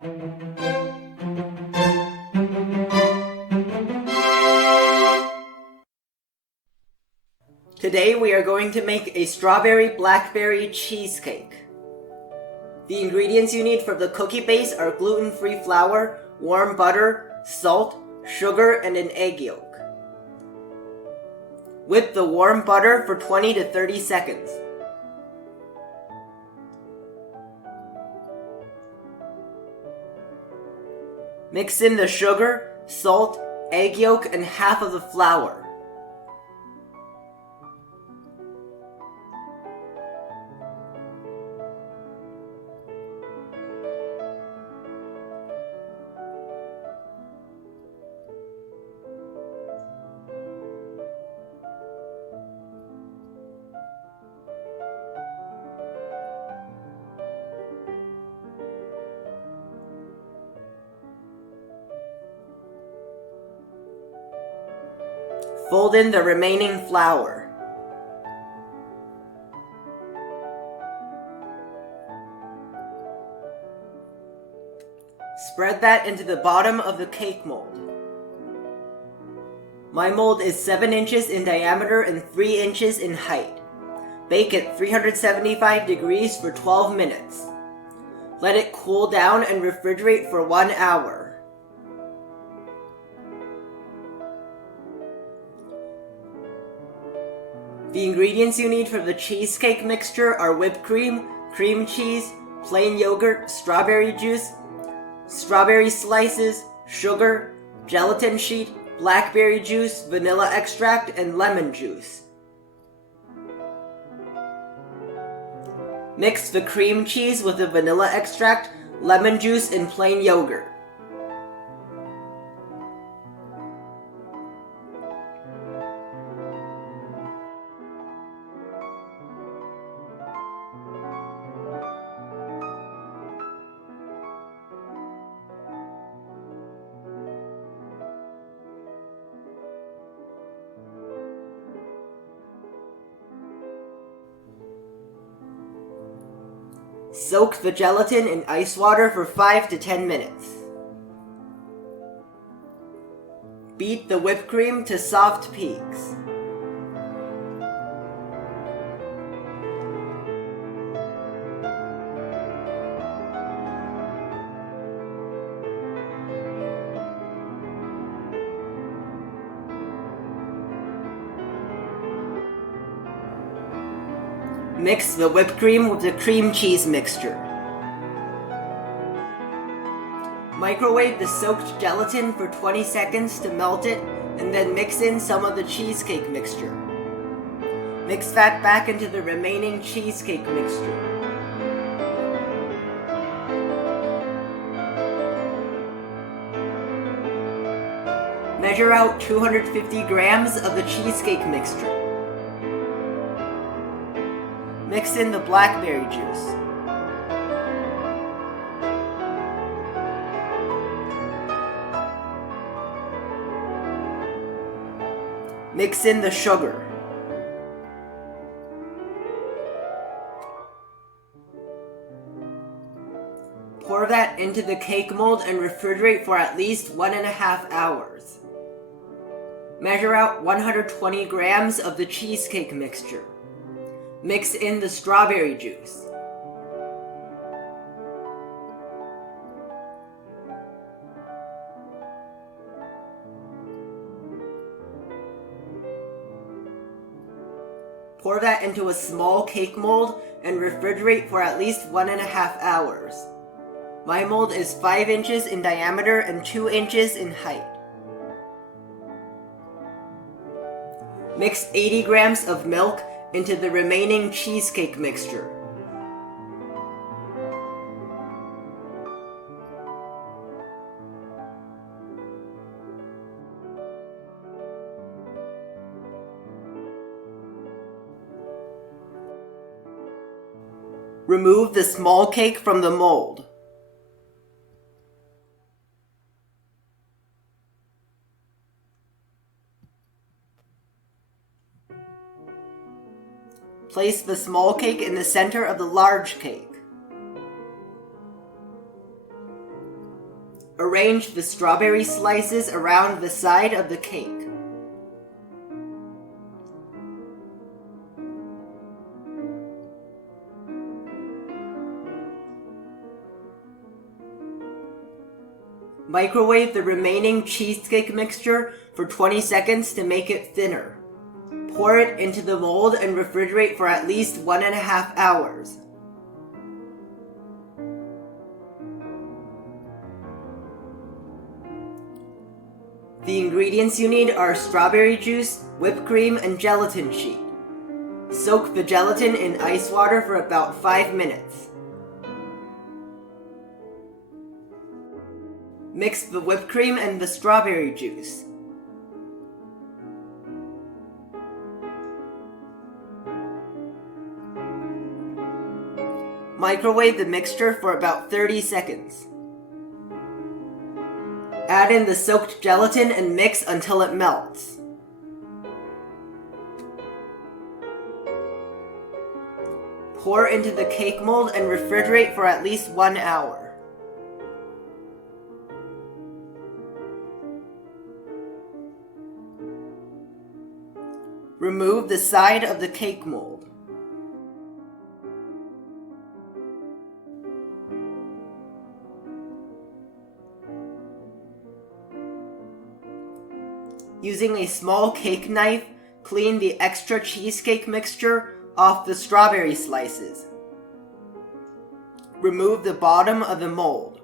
Today we are going to make a strawberry blackberry cheesecake. The ingredients you need for the cookie base are gluten-free flour, warm butter, salt, sugar, and an egg yolk. Whip the warm butter for 20 to 30 seconds. Mix in the sugar, salt, egg yolk, and half of the flour. Fold in the remaining flour. Spread that into the bottom of the cake mold. My mold is 7 inches in diameter and 3 inches in height. Bake at 375 degrees for 12 minutes. Let it cool down and refrigerate for 1 hour. The ingredients you need for the cheesecake mixture are whipped cream, cream cheese, plain yogurt, strawberry juice, strawberry slices, sugar, gelatin sheet, blackberry juice, vanilla extract, and lemon juice. Mix the cream cheese with the vanilla extract, lemon juice, and plain yogurt. Soak the gelatin in ice water for 5 to 10 minutes. Beat the whipped cream to soft peaks. Mix the whipped cream with the cream cheese mixture. Microwave the soaked gelatin for 20 seconds to melt it, and then mix in some of the cheesecake mixture. Mix that back into the remaining cheesecake mixture. Measure out 250 grams of the cheesecake mixture. Mix in the blackberry juice. Mix in the sugar. Pour that into the cake mold and refrigerate for at least 1.5 hours. Measure out 120 grams of the cheesecake mixture. Mix in the strawberry juice. Pour that into a small cake mold and refrigerate for at least 1.5 hours. My mold is 5 inches in diameter and 2 inches in height. Mix 80 grams of milk into the remaining cheesecake mixture. Remove the small cake from the mold. Place the small cake in the center of the large cake. Arrange the strawberry slices around the side of the cake. Microwave the remaining cheesecake mixture for 20 seconds to make it thinner. Pour it into the mold and refrigerate for at least 1.5 hours. The ingredients you need are strawberry juice, whipped cream, and gelatin sheet. Soak the gelatin in ice water for about 5 minutes. Mix the whipped cream and the strawberry juice. Microwave the mixture for about 30 seconds. Add in the soaked gelatin and mix until it melts. Pour into the cake mold and refrigerate for at least 1 hour. Remove the side of the cake mold. Using a small cake knife, clean the extra cheesecake mixture off the strawberry slices. Remove the bottom of the mold.